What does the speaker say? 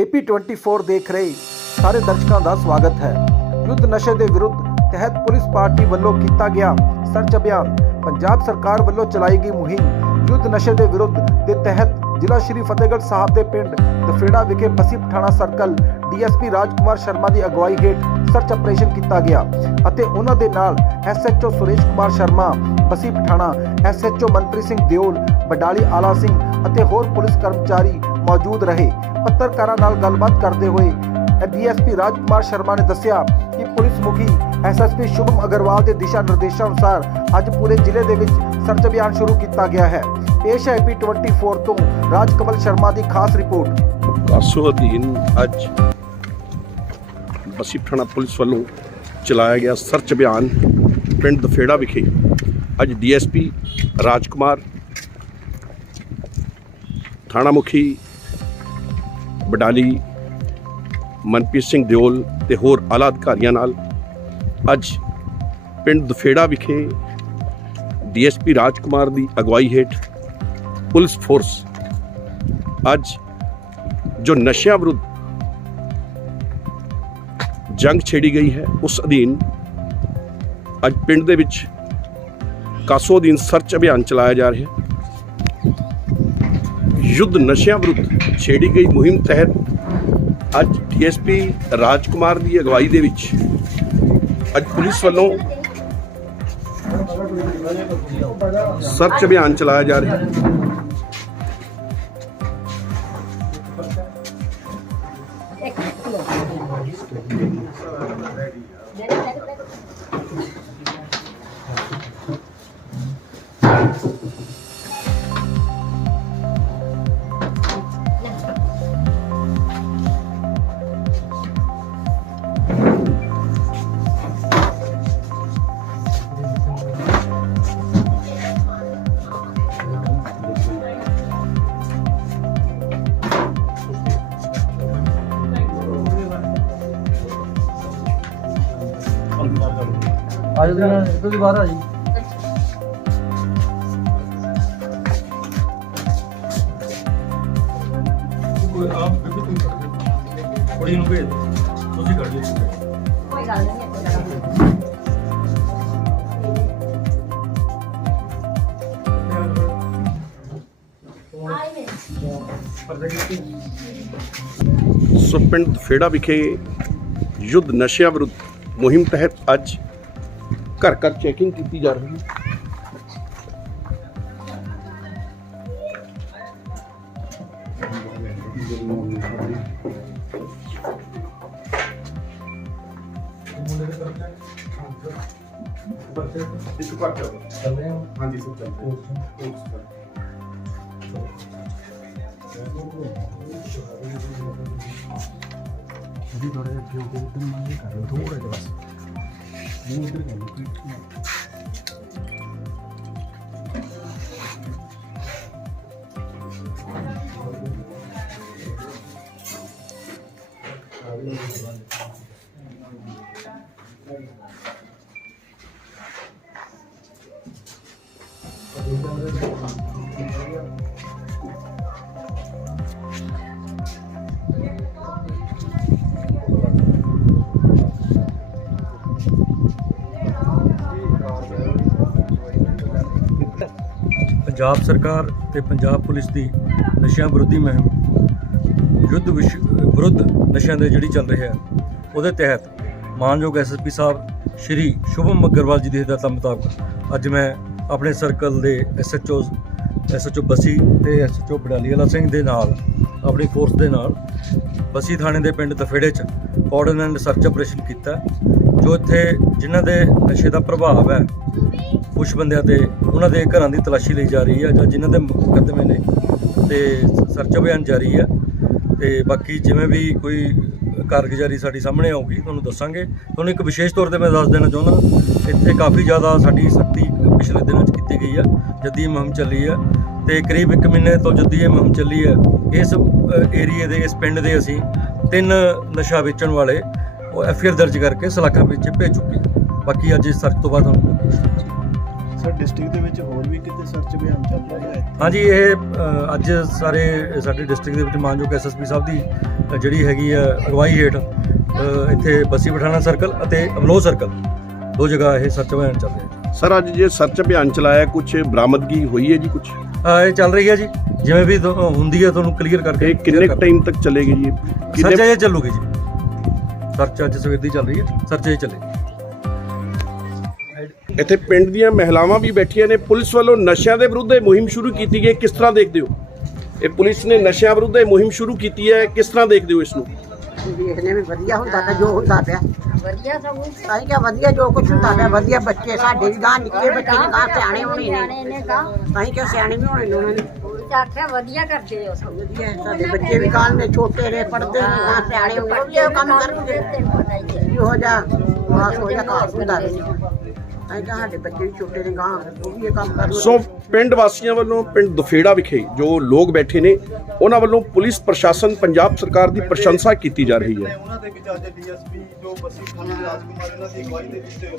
AP24 ਦੇਖ ਰਹੇ ਸਾਰੇ ਦਰਸ਼ਕਾਂ ਦਾ ਸਵਾਗਤ ਹੈ। ਯੁੱਧ ਨਸ਼ੇ ਦੇ ਵਿਰੁੱਧ ਤਹਿਤ ਪੁਲਿਸ ਪਾਰਟੀ ਵੱਲੋਂ ਕੀਤਾ ਗਿਆ ਸਰਚ ਅਭਿਆਨ। ਪੰਜਾਬ ਸਰਕਾਰ ਵੱਲੋਂ ਚਲਾਈ ਗਈ ਮੁਹਿੰਮ ਯੁੱਧ ਨਸ਼ੇ ਦੇ ਵਿਰੁੱਧ ਦੇ ਤਹਿਤ ਜ਼ਿਲ੍ਹਾ ਸ਼੍ਰੀ ਫਤਿਹਗੜ੍ਹ ਸਾਹਿਬ ਦੇ ਪਿੰਡ ਦਫੇੜਾ ਵਿਖੇ ਬਸੀ ਪਠਾਣਾ ਸਰਕਲ ਡੀਐਸਪੀ ਰਾਜਕੁਮਾਰ ਸ਼ਰਮਾ ਦੀ ਅਗਵਾਈ ਹੇਠ ਸਰਚ ਆਪਰੇਸ਼ਨ ਕੀਤਾ ਗਿਆ ਅਤੇ ਉਹਨਾਂ ਦੇ ਨਾਲ ਐਸਐਚਓ ਸੁਰੇਸ਼ ਕੁਮਾਰ ਸ਼ਰਮਾ ਬਸੀ ਪਠਾਣਾ ਐਸਐਚਓ ਮਨਪ੍ਰੀਤ ਸਿੰਘ ਦਿਓਲ, ਬਡਾਲੀ ਆਲਾ ਸਿੰਘ ਅਤੇ ਹੋਰ ਪੁਲਿਸ ਕਰਮਚਾਰੀ ਮੌਜੂਦ ਰਹੇ। ਪੱਤਰਕਾਰਾਂ ਨਾਲ ਗੱਲਬਾਤ ਕਰਦੇ ਹੋਏ ਡੀਐਸਪੀ ਰਾਜਕੁਮਾਰ ਸ਼ਰਮਾ ਨੇ ਦੱਸਿਆ ਕਿ ਪੁਲਿਸ ਮੁਖੀ ਐਸਐਸਪੀ ਸ਼ੁਭਮ ਅਗਰਵਾਲ ਦੇ ਦਿਸ਼ਾ ਨਿਰਦੇਸ਼ਾਂ ਅਨੁਸਾਰ ਅੱਜ ਪੂਰੇ ਜ਼ਿਲ੍ਹੇ ਦੇ ਵਿੱਚ ਸਰਚ ਅਭਿਆਨ ਸ਼ੁਰੂ ਕੀਤਾ ਗਿਆ ਹੈ। ਪੇਸ਼ ਹੈ ਪੀ24 ਤੋਂ ਰਾਜਕਮਲ ਸ਼ਰਮਾ ਦੀ ਖਾਸ ਰਿਪੋਰਟ। ਕਾਸੋ ਅਧੀਨ ਅੱਜ ਬਸੀ ਪਠਾਣਾ ਪੁਲਿਸ ਵੱਲੋਂ ਚਲਾਇਆ ਗਿਆ ਸਰਚ ਅਭਿਆਨ ਪਿੰਡ ਦਫੇੜਾ ਵਿਖੇ। ਅੱਜ ਡੀਐਸਪੀ ਰਾਜਕੁਮਾਰ, ਥਾਣਾ ਮੁਖੀ ਬਡਾਲੀ, ਮਨਪ੍ਰੀਤ ਸਿੰਘ ਦਿਓਲ ਤੇ ਹੋਰ ਆਲਾ ਅਧਿਕਾਰੀਆਂ ਨਾਲ ਅੱਜ ਪਿੰਡ ਦਫੇੜਾ ਵਿਖੇ ਡੀਐਸਪੀ ਰਾਜਕੁਮਾਰ ਦੀ ਅਗਵਾਈ ਹੇਠ ਪੁਲਿਸ ਫੋਰਸ ਅੱਜ ਜੋ ਨਸ਼ਿਆਂ ਵਿਰੁੱਧ ਜੰਗ ਛੇੜੀ ਗਈ ਹੈ, ਉਸ ਅਧੀਨ ਅੱਜ ਪਿੰਡ ਦੇ ਵਿੱਚ ਕਾਸੋ ਅਧੀਨ ਸਰਚ ਅਭਿਆਨ ਚਲਾਇਆ ਜਾ ਰਿਹਾ ਹੈ। ਯੁੱਧ ਨਸ਼ਿਆਂ ਵਿਰੁੱਧ ਛੇੜੀ ਗਈ ਮੁਹਿੰਮ ਤਹਿਤ ਅੱਜ ਡੀਐਸਪੀ ਰਾਜਕੁਮਾਰ ਦੀ ਅਗਵਾਈ ਦੇ ਵਿੱਚ ਅੱਜ ਪੁਲਿਸ ਵੱਲੋਂ ਸਰਚ ਅਭਿਆਨ ਚਲਾਇਆ ਜਾ ਰਿਹਾ। ਹੈ ਆਜੋ ਜੀ ਤੁਸੀਂ ਬਾਹਰ ਆ ਜੀ। ਕੁੜੀ ਨੂੰ ਭੇਜ ਦਿਓ। ਤੁਸੀਂ ਕਰ ਲਿਓ। ਕੋਈ ਗੱਲ ਨਹੀਂ ਕੋਈ ਗੱਲ ਨਹੀਂ ਆਈ ਮੈਂ ਸੋ ਪਿੰਡ ਫੇੜਾ ਵਿਖੇ ਯੁੱਧ ਨਸ਼ਿਆਂ ਵਿਰੁੱਧ ਮੁਹਿੰਮ ਤਹਿਤ ਅੱਜ ਘਰ ਘਰ ਚੈਕਿੰਗ ਕੀਤੀ ਜਾ ਰਹੀ ਹੈ ਹਾਂਜੀ ਸਰ ਚੱਲਦੇ ਜੀ ਥੋੜਾ ਜਿਹਾ ਅੱਗੇ ਹੋ ਕੇ ਇੱਧਰ ਨੂੰ ਪੰਜਾਬ ਸਰਕਾਰ ਤੇ ਪੰਜਾਬ ਪੁਲਿਸ ਦੀ ਨਸ਼ਿਆਂ ਵਿਰੋਧੀ ਮੁਹਿੰਮ, ਯੁੱਧ ਵਿਸ਼- ਵਿਰੁੱਧ ਨਸ਼ਿਆਂ ਦੇ ਜਿਹੜੀ ਚੱਲ ਰਿਹਾ ਹੈ, ਉਹਦੇ ਤਹਿਤ ਮਾਨਯੋਗ ਐਸਐਸਪੀ ਸਾਹਿਬ ਸ਼੍ਰੀ ਸ਼ੁਭਮ ਅਗਰਵਾਲ ਜੀ ਦੀ ਹਦਾਇਤਾਂ ਮੁਤਾਬਕ ਅੱਜ ਮੈਂ ਆਪਣੇ ਸਰਕਲ ਦੇ ਐਸਐਚਓ ਐਸਐਚਓ ਬਸੀ ਤੇ ਐਸਐਚਓ ਬਡਾਲੀ ਵਾਲਾ ਸਿੰਘ ਦੇ ਨਾਲ, ਆਪਣੀ ਫੋਰਸ ਦੇ ਨਾਲ ਬਸੀ ਥਾਣੇ ਦੇ ਪਿੰਡ ਦਫੇੜੇ 'ਚ ਕੋਆਰਡੀਨੇਟ ਸਰਚ ਆਪਰੇਸ਼ਨ ਕੀਤਾ, ਜੋ ਇੱਥੇ ਜਿਨ੍ਹਾਂ ਦੇ ਨਸ਼ੇ ਦਾ ਪ੍ਰਭਾਵ ਹੈ ਕੁਝ ਬੰਦਿਆਂ ਤੇ ਉਹਨਾਂ ਦੇ ਘਰਾਂ ਦੀ ਤਲਾਸ਼ੀ ਲਈ ਜਾ ਰਹੀ ਹੈ ਜਾਂ ਜਿਨ੍ਹਾਂ ਦੇ ਮੁਕੱਦਮੇ ਨੇ, ਤੇ ਸਰਚ ਅਭਿਆਨ ਜਾਰੀ ਹੈ ਤੇ ਬਾਕੀ ਜਿਵੇਂ ਵੀ ਕੋਈ ਕਾਰਗੁਜ਼ਾਰੀ ਸਾਡੀ ਸਾਹਮਣੇ ਆਊਗੀ, ਤੁਹਾਨੂੰ ਦੱਸਾਂਗੇ। ਤੁਹਾਨੂੰ ਇੱਕ ਵਿਸ਼ੇਸ਼ ਤੌਰ ਤੇ ਮੈਂ ਦੱਸ ਦੇਣਾ ਚਾਹੁੰਦਾ, ਇੱਥੇ ਕਾਫੀ ਜ਼ਿਆਦਾ ਸਾਡੀ ਸਖਤੀ ਪਿਛਲੇ ਦਿਨਾਂ 'ਚ ਕੀਤੀ ਗਈ ਹੈ ਜੱਦੀ ਮੁਹਿੰਮ ਚੱਲੀ ਹੈ ਤੇ ਕਰੀਬ 1 ਮਹੀਨੇ ਤੋਂ ਜੱਦੀ ਇਹ ਮੁਹਿੰਮ ਚੱਲੀ ਹੈ ਇਸ ਏਰੀਏ ਦੇ, ਇਸ ਪਿੰਡ ਦੇ ਅਸੀਂ ਤਿੰਨ ਨਸ਼ਾ ਵੇਚਣ ਵਾਲੇ ਉਹ ਐਫਆਈਆਰ ਦਰਜ ਕਰਕੇ ਸਲਾਖਾਂ ਵਿੱਚ ਭੇਜ ਚੁੱਕੇ ਬਾਕੀ ਅੱਜ ਇਸ ਸਰਚ ਤੋਂ ਬਾਅਦ ਤੁਹਾਨੂੰ ਸਰ ਡਿਸਟ੍ਰਿਕਟ ਦੇ ਵਿੱਚ ਹੋਰ ਵੀ ਕਿਤੇ ਸਰਚ ਅਭਿਆਨ ਚੱਲ ਰਿਹਾ ਹੈ? ਹਾਂਜੀ ਇਹ ਅ, ਅੱਜ ਸਾਰੇ ਸਾਡੇ ਡਿਸਟ੍ਰਿਕਟ ਦੇ ਵਿੱਚ ਮਾਨਯੋਗ ਐਸਐਸਪੀ ਸਾਹਿਬ ਦੀ ਅ, ਜਿਹੜੀ ਹੈਗੀ ਆ ਅਗਵਾਈ ਹੇਠ ਅ, ਇੱਥੇ ਬੱਸੀ ਪਠਾਣਾ ਸਰਕਲ ਅਤੇ ਅਮਲੋਹ ਸਰਕਲ ਦੋ ਜਗ੍ਹਾ ਇਹ ਸਰਚ ਅਭਿਆਨ ਚੱਲ ਰਿਹਾ ਹੈ। ਸਰ ਅੱਜ ਜੇ ਸਰਚ ਅਭਿਆਨ ਚਲਾਇਆ ਕੁਝ ਬਰਾਮਦਗੀ ਹੋਈ ਹੈ ਜੀ ਕੁਝ ਅ, ਇਹ ਚੱਲ ਰਹੀ ਹੈ ਜੀ। ਜਿਵੇਂ ਵੀ ਤੁ- ਹੁੰਦੀ ਹੈ ਤੁਹਾਨੂੰ ਕਲੀਅਰ ਕਰਕੇ ਇਹ ਕਿੰਨੇ ਟਾਈਮ ਤੱਕ ਚੱਲੇਗੀ ਜੀ? ਸਰਚ ਅਜੇ ਚੱਲੂਗੀ ਜੀ। ਸਰਚ ਅੱਜ ਸਵੇਰ ਦੀ ਚੱਲ ਰਹੀ ਹੈ। ਸਰਚ ਅਜੇ ਚੱਲੇ ਇੱਥੇ ਪਿੰਡ ਦੀਆਂ ਮਹਿਲਾਵਾਂ ਵੀ ਬੈਠੀਆਂ ਨੇ। ਪੁਲਿਸ ਵੱਲੋਂ ਨਸ਼ਿਆਂ ਦੇ ਵਿਰੁੱਧ ਇਹ ਮੁਹਿੰਮ ਸ਼ੁਰੂ ਕੀਤੀ ਗਈ ਕਿਸ ਤਰ੍ਹਾਂ ਦੇਖਦੇ ਹੋ? ਇਹ ਪੁਲਿਸ ਨੇ ਨਸ਼ਿਆਂ ਵਿਰੁੱਧ ਇਹ ਮੁਹਿੰਮ ਸ਼ੁਰੂ ਕੀਤੀ ਹੈ। ਕਿਸ ਤਰ੍ਹਾਂ ਦੇਖਦੇ ਹੋ ਇਸ ਨੂੰ? ਦੇਖਣੇ ਵੀ ਵਧੀਆ ਹੁੰਦਾ ਤਾਂ ਜੋ ਹੁੰਦਾ ਪਿਆ। ਵਧੀਆ ਸਭ ਤਾਂ ਹੀ ਕਿਹਾ ਵਧੀਆ ਜੋ ਕੁਝ ਹੁੰਦਾ ਪਿਆ। ਵਧੀਆ ਬੱਚੇ ਸਾਡੇ ਵੀ ਗਾਂ ਨਿੱਕੇ ਬੱਚੇ ਨੇ ਗਾਂ ਸਿਆਣੇ ਹੋਣੇ ਨੇ। ਸਿਆਣੇ ਨੇ ਕਾ ਤਾਂ ਹੀ ਕਿਹਾ ਸਿਆਣੇ ਵੀ ਹੋਣੇ ਨੇ ਉਹਨਾਂ ਨੇ ਆਖਿਆ ਵਧੀਆ ਕਰਦੇ ਹੋ ਸਭ। ਵਧੀਆ ਹੈ, ਸਾਡੇ ਬੱਚੇ ਵੀ ਗਾਂ ਨੇ ਛੋਟੇ ਨੇ ਪੜਦੇ ਨੇ ਗਾਂ ਸਿਆਣੇ ਹੋਣੇ। ਉਹ ਵੀ ਇਹ ਕੰਮ ਕਰਨਗੇ। ਤੈਨੂੰ ਪਤਾ ਹੀ ਹੈ। ਇਹੋ ਜਿਹਾ ਮਾਸ ਹੋ ਜਾ ਘਾਸ ਹੁੰਦਾ ਰਹੇ ਤਾਂ ਹੀ ਕਿਹਾ ਸਾਡੇ ਬੱਚੇ ਵੀ ਛੋਟੇ ਨੇ ਗਾਂ ਉਹ ਵੀ ਇਹ ਕੰਮ ਕਰਨਗੇ ਸੋ ਪਿੰਡ ਵਾਸੀਆਂ ਵੱਲੋਂ ਪਿੰਡ ਦੁਫੇੜਾ ਵਿਖੇ ਜੋ ਲੋਕ ਬੈਠੇ ਨੇ ਉਹਨਾਂ ਵੱਲੋਂ ਪੁਲਿਸ ਪ੍ਰਸ਼ਾਸਨ ਪੰਜਾਬ ਸਰਕਾਰ ਦੀ ਪ੍ਰਸ਼ੰਸਾ ਕੀਤੀ ਜਾ ਰਹੀ ਹੈ। ਉਹਨਾਂ ਦੇ ਵਿੱਚ ਅੱਜ ਡੀਐਸਪੀ ਜੋ ਬੱਸੀ ਥਾਣਾ ਰਾਜਕੁਮਾਰ ਇਹਨਾਂ ਦੀ ਅਗਵਾਈ ਦੇ ਵਿੱਚ